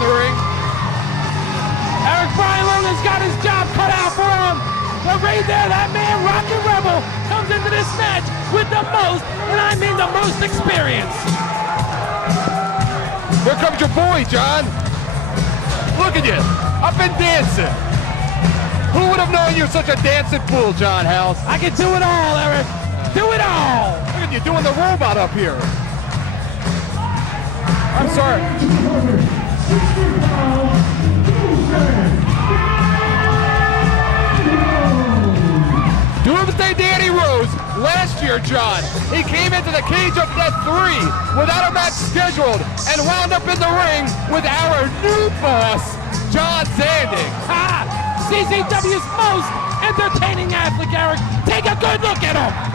in the ring. Eric Brian Logan's got his job cut out for him. But right there, that man, Rocket Rebel, comes into this match with the most, and I mean the most experience. Here comes your boy, John. Look at you, up and dancing. Who would have known you're such a dancing fool, John House? I can do it all, Eric. Do it all. Look at you doing the robot up here. I'm sorry. Doomsday Danny Rose, last year, John, he came into the Cage of Death 3 without a match scheduled and wound up in the ring with our new boss, John Zandig. Ha! CZW's most entertaining athlete, Eric. Take a good look at him.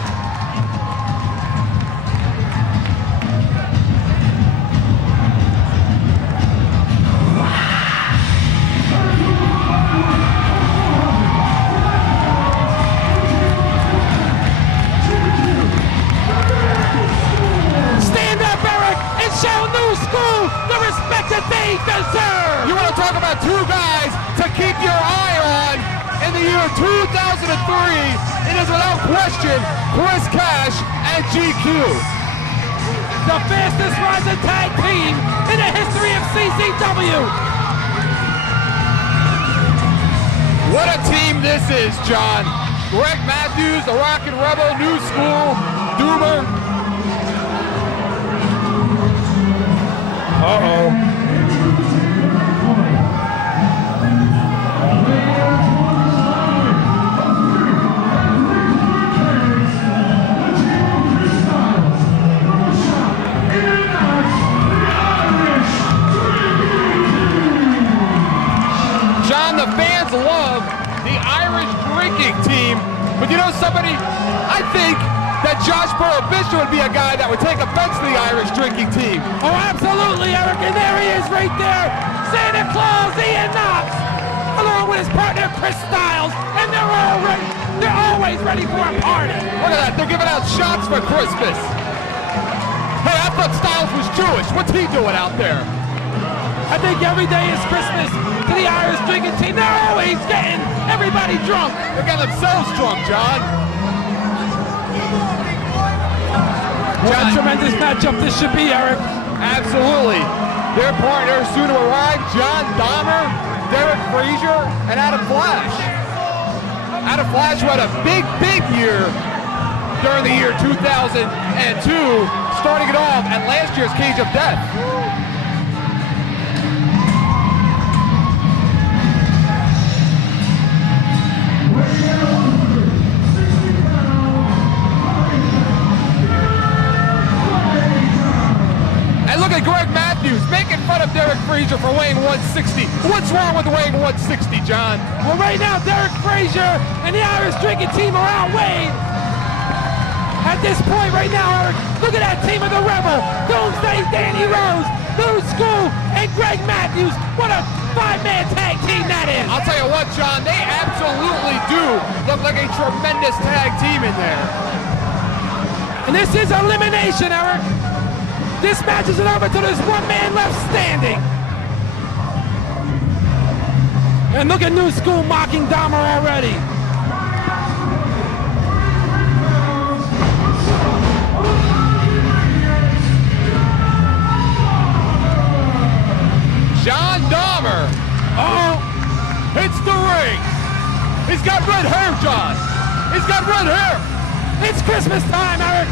Show New School the respect that they deserve! You want to talk about two guys to keep your eye on in the year 2003? It is without question Chris Cash and GQ. The fastest rising tag team in the history of CZW. What a team this is, John. Greg Matthews, the Rocket Rebel, New School, Doomer. Uh-oh. John, the fans love the Irish drinking team, but you know somebody, I think that Josh Prohibition would be a guy that would take offense to the Irish drinking team. Oh, absolutely, Eric, and there he is right there. Santa Claus, Ian Knox, along with his partner, Chris Styles, and they're always ready for a party. Look at that, they're giving out shots for Christmas. Hey, I thought Styles was Jewish. What's he doing out there? I think every day is Christmas to the Irish drinking team. They're always getting everybody drunk. They're getting themselves drunk, John. What a tremendous matchup this should be, Eric. Absolutely. Their partners soon to arrive, John Dahmer, Derek Frazier, and Adam Flash. Adam Flash who had a big year during the year 2002, starting it off at last year's Cage of Death. Look at Greg Matthews making fun of Derek Frazier for weighing 160. What's wrong with weighing 160, John? Well, right now, Derek Frazier and the Irish drinking team are outweighed. At this point right now, Eric, look at that team of the Rebel. Doomsday Danny Rose, New School, and Greg Matthews. What a five-man tag team that is. I'll tell you what, John, they absolutely do look like a tremendous tag team in there. And this is elimination, Eric. This match isn't over until there's one man left standing. And look at New School mocking Dahmer already. John Dahmer. Oh, it's the ring. He's got red hair, John. He's got red hair. It's Christmas time, Eric.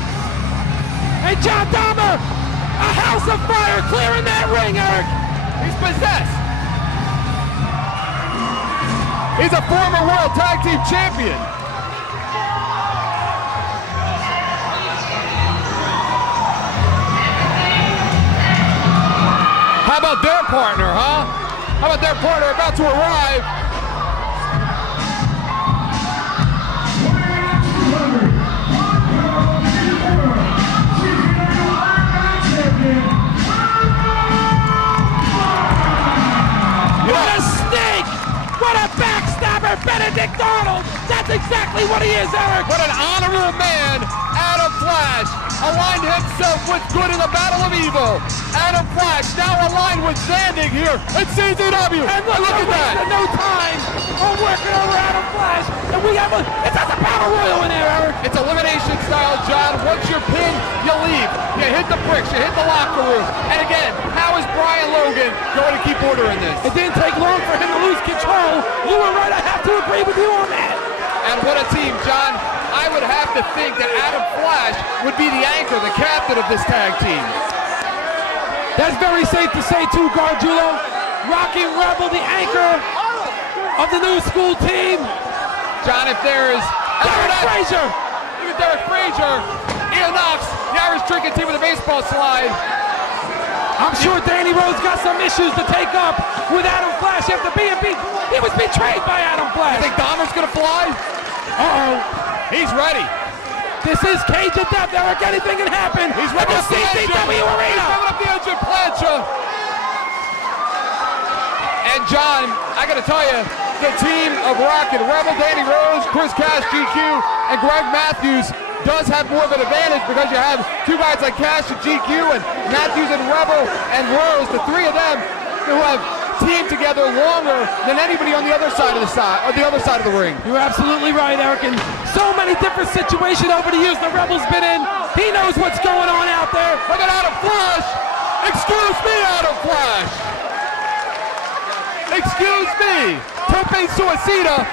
And John Dahmer, a house of fire clearing that ring, Eric. He's possessed. He's a former World Tag Team Champion. How about their partner, huh? How about their partner about to arrive? What a snake! What a backstabber, Benedict Arnold! That's exactly what he is, Eric. What an honorable man, Adam Flash, aligned himself with good in the battle of evil. Adam Flash now aligned with Zandig here at CZW. And look at that. No time. We're working over Adam Flash. And we have it's a battle royal in there, Eric. It's elimination style, John. Once you're pinned, you leave. You hit the bricks, you hit the locker room. And again, how is Brian Logan going to keep order in this? It didn't take long for him to lose control. You were right, I have to agree with you on that. And what a team, John. I would have to think that Adam Flash would be the anchor, the captain of this tag team. That's very safe to say too, Gargiulo. Rocking Rebel, the anchor of the new school team. John, if there is... Derek Frazier! Look at Derek Frazier. Ian Knox, the Irish drinking team with a baseball slide. I'm sure Danny Rose got some issues to take up with Adam Flash after being beat. He was betrayed by Adam Flash. You think Dahmer's going to fly? Uh-oh. He's ready. This is Cage of Death, Eric. Anything can happen. He's ready at up the the engine. CZW Arena. He's coming up the engine, plancha. And John, I got to tell you, the team of Rock and Rebel, Danny Rose, Chris Cash, GQ, and Greg Matthews does have more of an advantage because you have two guys like Cash and GQ and Matthews and Rebel and Rose, the three of them who have teamed together longer than anybody on the other side of the ring. You're absolutely right, Eric. And so many different situations over the years the Rebel's been in. He knows what's going on out there. Look at Adam Flash. Excuse me, Adam Flash. Excuse me. Tope Suicida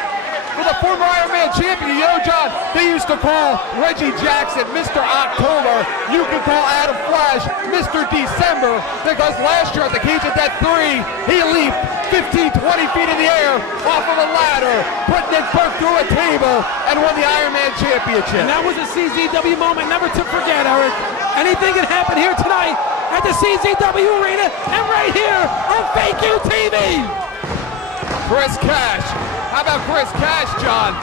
for the former Iron Man champion. You know, John, they used to call Reggie Jackson Mr. October. You can call Adam Flash Mr. December because last year at the Cage of Death 3, he leaped 15, 20 feet in the air off of a ladder, put Nick Burke through a table, and won the Iron Man championship. And that was a CZW moment never to forget, Eric. Anything can happen here tonight at the CZW Arena and right here on Fake You TV. Chris Cash. How about Chris Cash, John?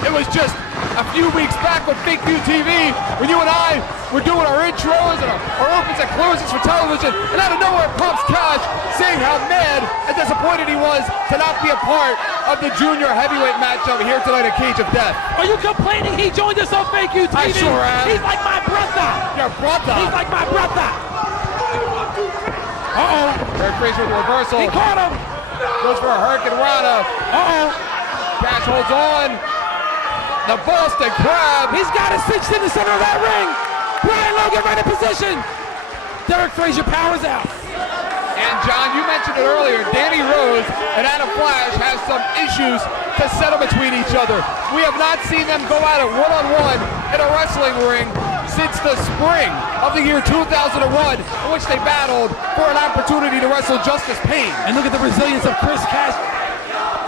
It was just a few weeks back on Fake You TV when you and I were doing our intros and our opens and closes for television, and out of nowhere pops Cash saying how mad and disappointed he was to not be a part of the junior heavyweight matchup here tonight at Cage of Death. Are you complaining he joined us on Fake You TV? I sure am. He's like my brother. Your brother? He's like my brother. Uh-oh. Derek Frazier with the reversal. He caught him. Goes for a Hurricane Rana. Uh-oh. Cash holds on. The Boston Crab. He's got it cinched in the center of that ring. Brian Logan right in position. Derek Frazier powers out. And John, you mentioned it earlier, Danny Rose and Adam Flash have some issues to settle between each other. We have not seen them go at it one-on-one in a wrestling ring since the spring of the year 2001, in which they battled for an opportunity to wrestle Justice Payne. And look at the resilience of Chris Cash,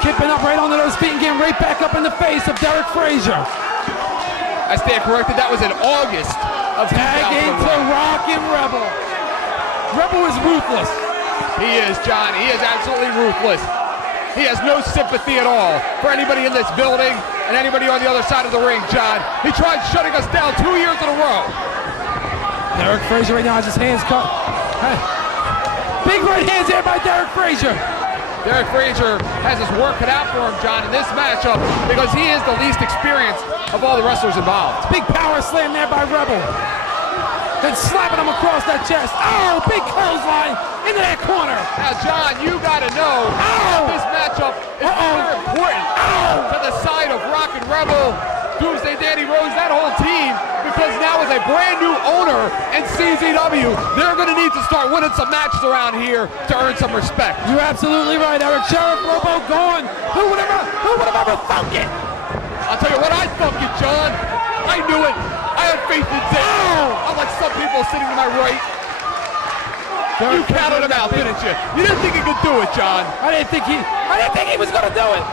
kipping up right onto those feet and getting right back up in the face of Derek Frazier. I stand corrected, that was in August of 2001. Tag into Rock and Rebel. Rebel is ruthless. He is, John. He is absolutely ruthless. He has no sympathy at all for anybody in this building and anybody on the other side of the ring, John. He tried shutting us down 2 years in a row. Derek Frazier right now has his hands cut. Hey. Big right hands there by Derek Frazier. Derek Frazier has his work cut out for him, John, in this matchup because he is the least experienced of all the wrestlers involved. Big power slam there by Rebel. Then slapping him across that chest. Oh, big clothesline into that corner. Now, John, you got to know that this matchup is very important to the side of Rock and Rebel, Doomsday Danny Rose, that whole team, because now with a brand new owner in CZW, they're going to need to start winning some matches around here to earn some respect. You're absolutely right, Eric. Sheriff Robo gone. Who would have ever thunk it? I'll tell you what, I thunk it, John. I knew it. I had faith in Zane. Unlike some people sitting to my right. You counted him out, didn't you? You didn't think he could do it, John. I didn't think he was going to do it.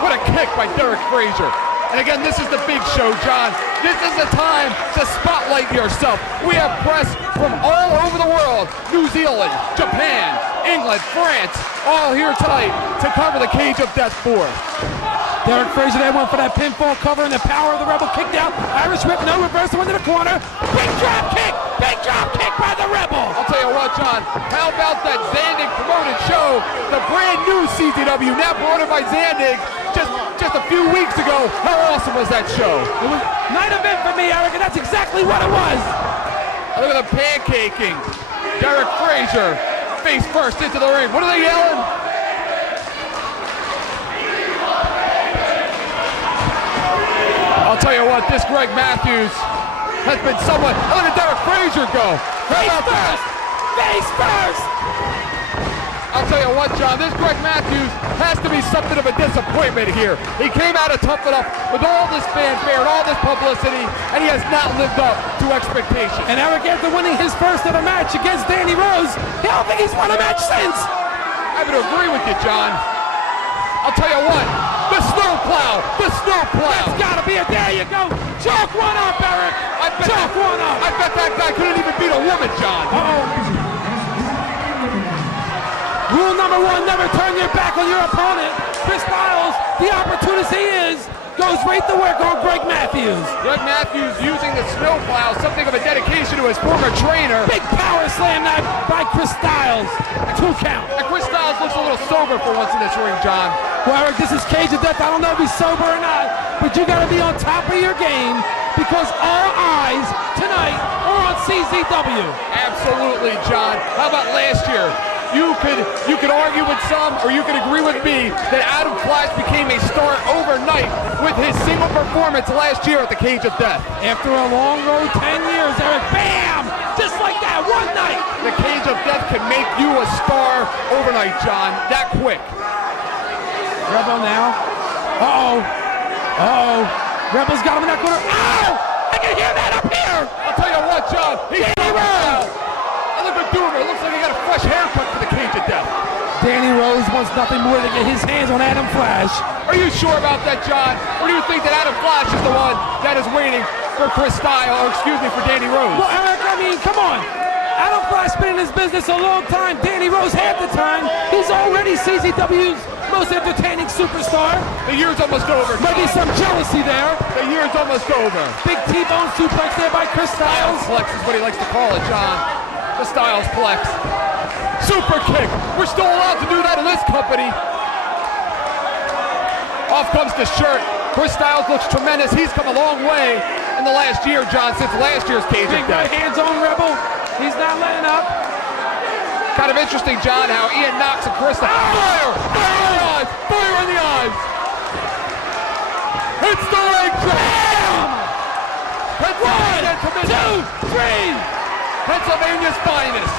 What a kick by Derek Frazier. And again, this is the big show, John. This is the time to spotlight yourself. We have press from all over the world. New Zealand, Japan, England, France, all here tonight to cover the Cage of Death 4. Derek Frazier, they went for that pinfall cover and the power of the Rebel kicked out. Irish whip, no reversal into the corner. Big drop kick by the Rebel. I'll tell you what, John, how about that Zandig promoted show the brand new CZW, now promoted by Zandig, just a few weeks ago. How awesome was that show? It was night event for me, Eric, and that's exactly what it was. And look at the pancaking. Derek Frazier, face first into the ring. What are they yelling? I'll tell you what, this Greg Matthews has been somewhat. Look at Derek Frazier go. Face first! Face first! I'll tell you what, John, this Greg Matthews has to be something of a disappointment here. He came out of Tough It Up with all this fanfare and all this publicity, and he has not lived up to expectations. And Eric, after winning his first ever match against Danny Rose, I don't think he's won a match since. I would agree with you, John. I'll tell you what, the snowplow. That's gotta be it. There you go. Chalk one up, Eric. Chalk one up. I bet that guy couldn't even beat a woman, John. Rule number one, never turn your back on your opponent. Chris Styles, the opportunist he is, goes right to work on Greg Matthews. Greg Matthews using the snowplow, something of a dedication to his former trainer. Big power slam that by Chris Styles. 2 count. And Chris Styles looks a little sober for once in this ring, John. Well, Eric, this is Cage of Death. I don't know if he's sober or not, but you got to be on top of your game because all eyes tonight are on CZW. Absolutely, John. How about last year? You could argue with some, or you could agree with me, that Adam Flash became a star overnight with his single performance last year at the Cage of Death. After a long road, 10 years, Eric, bam! Just like that, one night! The Cage of Death can make you a star overnight, John, that quick. Rebel now. Rebel's got him in that corner. Ow! I can hear that up here! I'll tell you what, John, he's Danny Rose! And look at Doomer, it looks like he got a fresh haircut for the Cage of Death. Danny Rose wants nothing more to get his hands on Adam Flash. Are you sure about that, John? Or do you think that Adam Flash is the one that is waiting for Chris Styles, or excuse me, for Danny Rose? Well, Eric, I mean, come on. Adam Flash been in this business a long time. Danny Rose half the time. He's already CZW's most entertaining superstar. The year's almost over, John. Maybe some jealousy there. The year's almost over. Big T-bone suplex there by Chris Styles. Flex is what he likes to call it, John. The Styles Plex. Super kick. We're still allowed to do that in this company. Off comes the shirt. Chris Styles looks tremendous. He's come a long way in the last year, John, since last year's Cage of Big Death. right hands on Rebel. He's not letting up. Kind of interesting, John, how Ian Knox and Chris Styles. Fire! Fire in the eyes! Fire in the eyes! Hits the leg drop! One, two, three! Pennsylvania's finest.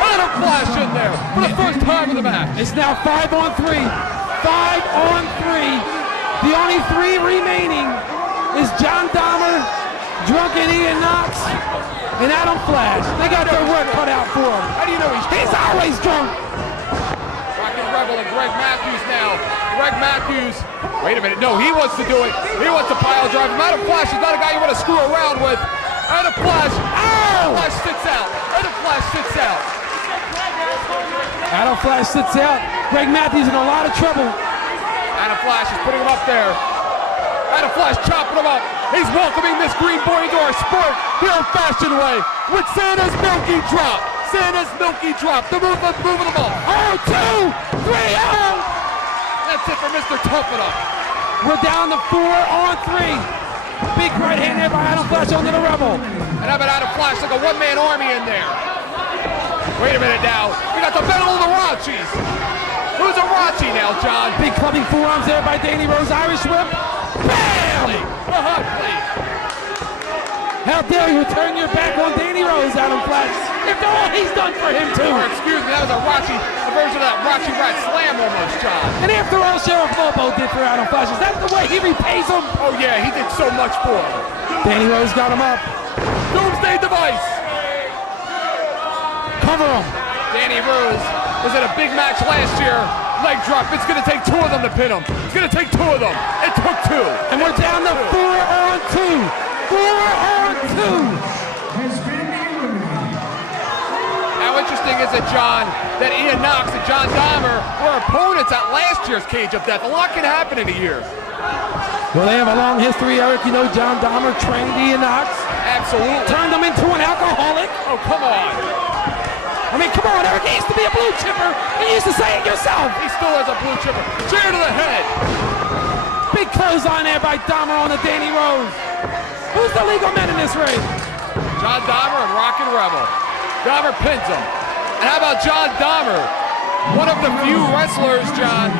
Adam Flash in there for the first time in the match. It's now 5 on 3. 5 on 3. The only 3 remaining is John Dahmer, drunken Ian Knox, and Adam Flash. They got their work cut out for him. How do you know He's always drunk. Rocket Rebel and Greg Matthews now. Greg Matthews. Wait a minute. No, he wants to do it. He wants to pile drive him. Adam Flash is not a guy you want to screw around with. Adam Flash. Adam Flash sits out. Adam Flash sits out. Adam Flash sits out. Greg Matthews in a lot of trouble. Adam Flash is putting him up there. Adam Flash chopping him up. He's welcoming this green boy into our sport the old-fashioned way with Santa's Milky Drop. Santa's Milky Drop. The move of the ball. 2, 3, That's it for Mr. Tough It Up. We're down to 4 on 3. Big right hand there by Adam Flash onto the Rebel. And how about Adam Flash like a one-man army in there? Wait a minute now. We got the Battle of the Rachis. Who's a Rachi now, John? Big clubbing forearms there by Danny Rose. Irish whip. Bam! How dare you turn your back on Danny Rose, Adam Flash? After all he's done for him, too. Or excuse me, that was a version of that Rachi Rat Slam almost, John. And after all Sheriff Lobo did for Adam Flash, is that the way he repays him? Oh, yeah, he did so much for him. Danny Rose got him up. Doomsday Device. Cover him. Danny Rose was in a big match last year. Leg drop. It's going to take 2 of them to pin him. It's going to take 2 of them. It took 2. And we're down to 4 on 2. 4 on 2. How interesting is it, John, that Ian Knox and John Dahmer were opponents at last year's Cage of Death? A lot can happen in a year. Well, they have a long history, Eric. You know, John Dahmer trained Ian Knox. Absolutely. Turned him into an alcoholic. Oh, come on. I mean, come on, Eric, he used to be a blue chipper. You used to say it yourself. He still has a blue chipper. Chair to the head. Big clothesline there by Dahmer on the Danny Rose. Who's the legal men in this ring? John Dahmer and Rockin' Rebel. Dahmer pins him. And how about John Dahmer? One of the few wrestlers, John.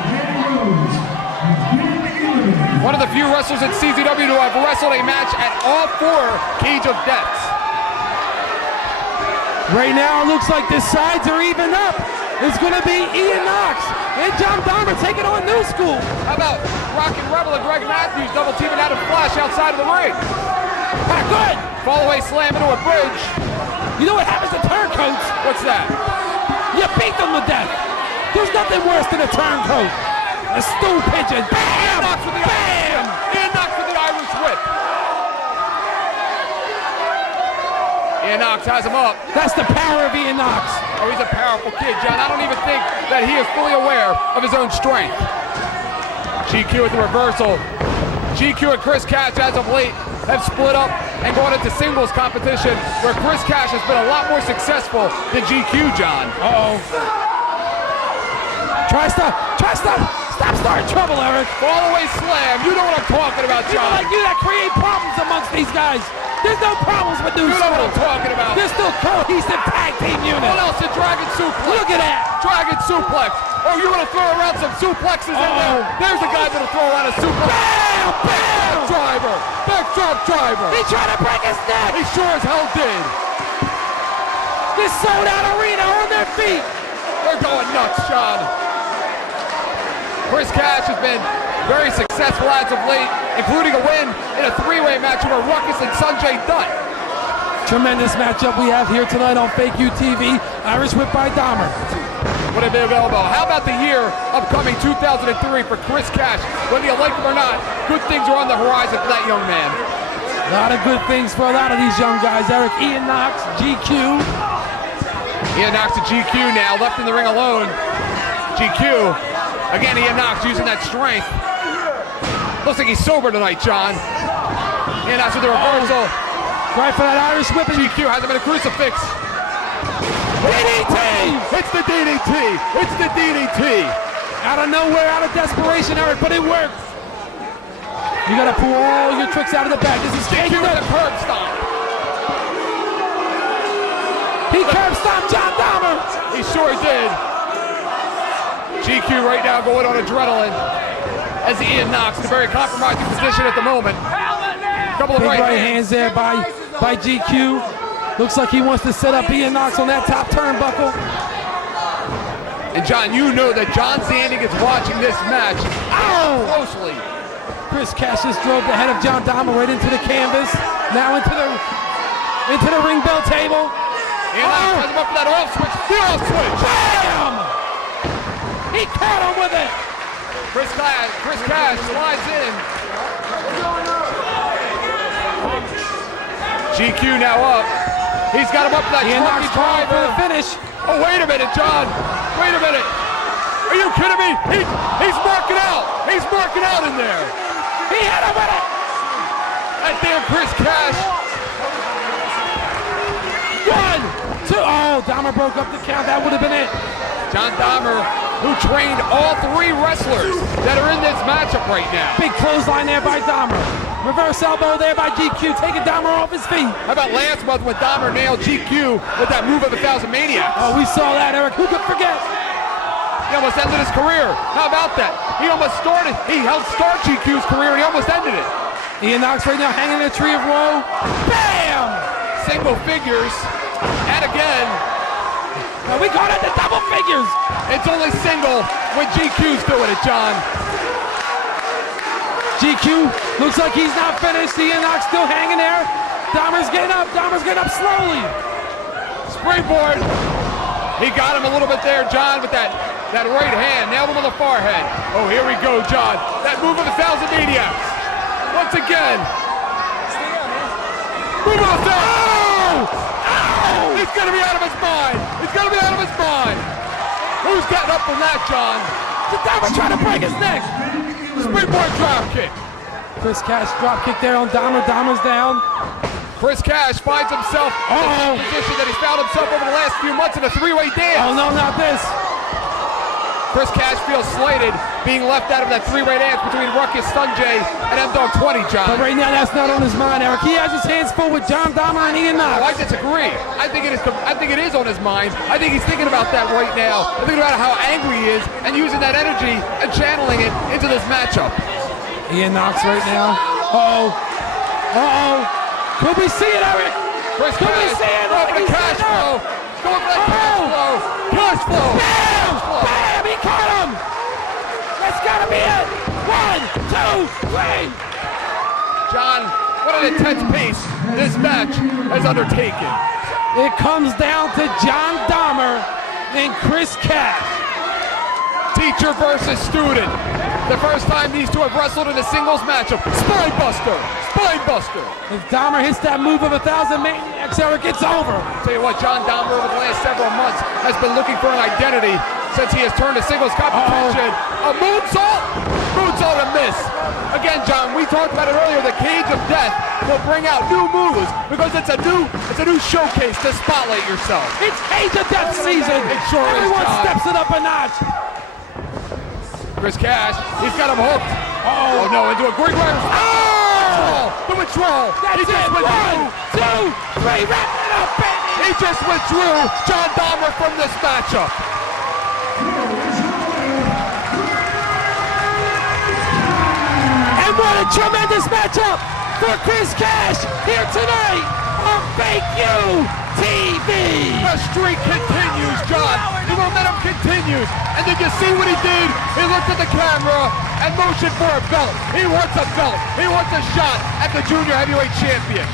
One of the few wrestlers in CZW to have wrestled a match at all 4 Cage of Deaths. Right now, it looks like the sides are even up. It's going to be Ian Knox and John Dahmer taking on New School. How about Rockin' Rebel and Greg Matthews double teaming Adam Flash outside of the ring? Good. Fall away slam into a bridge. You know what happens to turncoats? What's that? You beat them to death. There's nothing worse than a turncoat. A stool pigeon. Bam! Knox with the Bam! Ian Knox with the Irish whip. Ian Knox has him up. That's the power of Ian Knox. Oh, he's a powerful kid, John. I don't even think that he is fully aware of his own strength. GQ with the reversal. GQ and Chris Cash, as of late, have split up and gone into singles competition where Chris Cash has been a lot more successful than GQ, John. Try stop starting trouble, Eric. Fall away slam. You know what I'm talking about, People John. like you that create problems amongst these guys. There's no problems with New You know what School. I'm talking about. They're still cohesive tag team unit. What else? A dragon suplex. Look at that. Dragon suplex. Oh, you want to throw around some suplexes in there? There's a guy that'll throw around a suplex. Bam! Bam! Driver. Backdrop driver. He tried to break his neck. He sure as hell did. This sold out arena on their feet. They're going nuts, John. Chris Cash has been very successful as of late, including a win in a 3-way match over Ruckus and Sanjay Dutt. Tremendous matchup we have here tonight on Fake UTV. Irish whip by Dahmer. What a big elbow. How about the year upcoming 2003 for Chris Cash? Whether you like him or not, good things are on the horizon for that young man. A lot of good things for a lot of these young guys. Eric, Ian Knox, GQ. Ian Knox to GQ now, left in the ring alone. GQ. Again, Ian Knox using that strength. Looks like he's sober tonight, John. Ian Knox with the reversal. Right for that Irish whip. GQ has him in a crucifix. DDT! It's the DDT! It's the DDT! Out of nowhere, out of desperation, Eric, but it worked. You gotta pull all your tricks out of the bag. This is GQ with a curb stomp. He curb stomped John Dahmer. He sure did. GQ right now going on adrenaline as Ian Knox in a very compromising position at the moment. Couple of Big right right hands. hands there by GQ. Looks like he wants to set up Ian Knox on that top turnbuckle. And John, you know that John Zandig is watching this match closely. Chris Cash just drove the head of John Dahmer right into the canvas. Now into the ring bell table. Ian Knox has him up for that off switch. The off switch. Bam! He caught him with it. Chris Cash slides in. GQ now up. He's got him up for that Ian Knox trucky trying for driver. the finish. Oh, wait a minute, John. Wait a minute. Are you kidding me? He's marking out. He's marking out in there. He hit him with it. That damn Chris Cash. 1, 2. Oh, Dahmer broke up the count. That would have been it. John Dahmer, who trained all 3 wrestlers that are in this matchup right now. Big clothesline there by Dahmer. Reverse elbow there by GQ, taking Dahmer off his feet. How about last month when Dahmer nailed GQ with that move of 1,000 Maniacs? Oh, we saw that, Eric. Who could forget? He almost ended his career. How about that? He helped start GQ's career and he almost ended it. Ian Knox right now hanging in a tree of woe. Bam! Single figures. And again, Now we got it to double figures. it's only single when GQ's doing it, John. GQ looks like he's not finished. Ian Knox still hanging there. Dahmer's getting up. Dahmer's getting up slowly. Springboard. He got him a little bit there, John, with that right hand. Nailed him on the forehead. Oh, here we go, John. That move of 1,000 Maniacs. Once again. Move on, oh! Ow! He's gonna be out of his mind. He's gonna be out of his mind. Who's getting up from that, John? Dahmer trying to break his neck. Springboard drop kick. Chris Cash drop kick there on Dahmer. Dahmer's down. Chris Cash finds himself in the position that he's found himself over the last few months in a three-way dance. Oh no, not this. Chris Cash feels slighted being left out of that three-way dance between Ruckus Sunjay and M-Dog 20, John. But right now, that's not on his mind, Eric. He has his hands full with John Dahmer and Ian Knox. Oh, I disagree. I think it is on his mind. I think he's thinking about that right now. Thinking about how angry he is and using that energy and channeling it into this matchup. Ian Knox right now. Could we see it, Eric? Chris Could we Cash see it? going for the cash flow. Going for the cash flow. Cash flow. Bam! Cash flow. Bam! He caught him! That's gotta be it! 1, 2, 3! John, what an intense pace this match has undertaken. It comes down to John Dahmer and Chris Cash. Teacher versus student. The first time these two have wrestled in a singles matchup. Spine buster. Spine buster. If Dahmer hits that move of 1,000 maniacs, Eric, it's over. Tell you what, John Dahmer over the last several months has been looking for an identity since he has turned to singles competition. A moonsault? Moonsault and miss. Again, John, we talked about it earlier. The Cage of Death will bring out new moves because it's a new showcase to spotlight yourself. It's Cage of Death season. It sure is, Everyone John. steps it up a notch. Chris Cash, he's got him hooked. Oh no, into a great reverse. Oh! The withdrawal. That's He just it. withdrew. 1, 2, 3. Wrap it up, baby. He just withdrew John Dahmer from this matchup. And what a tremendous matchup for Chris Cash here tonight on Fake You TV. The streak continues, John. The momentum continues. And did you see what he did? He looked at the camera and motioned for a belt. He wants a belt. He wants a shot at the junior heavyweight champion.